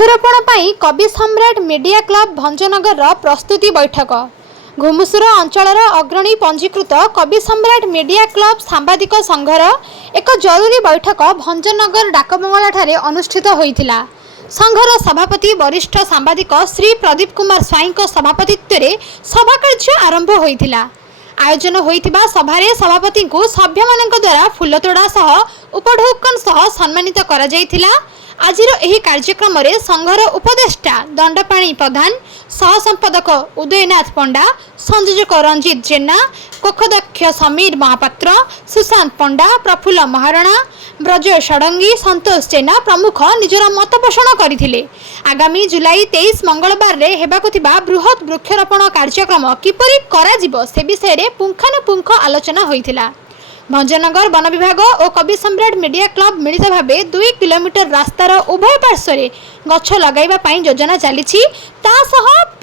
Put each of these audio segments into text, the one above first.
वृक्षरोपण पर कवि सम्राट मीडिया क्लब भंजनगर प्रस्तुति बैठक। घुमुसुर अंचल अग्रणी पंजीकृत कवि सम्राट मीडिया क्लब सांबादिक संघर एक जरूरी बैठक भंजनगर डाकबंगला अनुष्ठित होइथिला। संघर सभापति वरिष्ठ सांबादिक श्री प्रदीप कुमार स्वाई सभापतित्व में सभा कार्य आरंभ होइथिला। आयोजन होइथिबा सभारे सभापति को सभ्य मानक द्वारा फुलतोड़ा सह उपढौकन सह सम्मानित करा जायथिला। आजिर एही कार्यक्रम रे संघर उपदेष्टा दंडपाणी प्रधान, सह संपादक उदयनाथ पंडा, संयोजक रंजित जेना, कोखदक्ष समीर महापात्र, सुशांत पंडा, प्रफुल्ल महारणा, ब्रज षडंगी, संतोष जेना प्रमुख निजर मत पोषण करथिले। आगामी जुलाई 23 मंगलवार रे हेबाकु थिबा बृहत वृक्षरोपण कार्यक्रम किपरि करा जिवो से विषय रे पुंखानुपुंख आलोचना होइथिला। भंजनगर वन विभाग और कवि सम्राट मीडिया क्लब मिलित भाव 2 किलोमीटर रास्तार उभय पार्श्व गछ लगाइबा पई योजना चली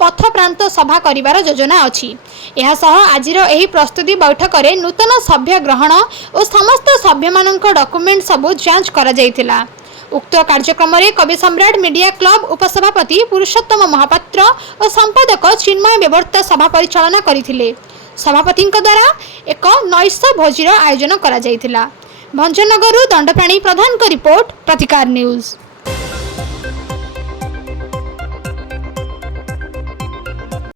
पथ प्रांत सभा करिवार योजना अछि। यह सह आजिर एही प्रस्तुति बैठक रे नूतन सभ्य ग्रहण और समस्त सभ्य मानक डॉक्यूमेंट सबु जांच करा जायतिला। उक्त कार्यक्रम रे कवि सम्राट मीडिया क्लब उपसभापति पुरुषोत्तम महापात्र और संपादक चिन्मय बेवर्ता सभा परिचालना करथिले। सभापति द्वारा एक नैश भोजीर आयोजन करा जायतिला। भंजनगरु दंडपाणी प्रधान को रिपोर्ट, प्रतिकार न्यूज।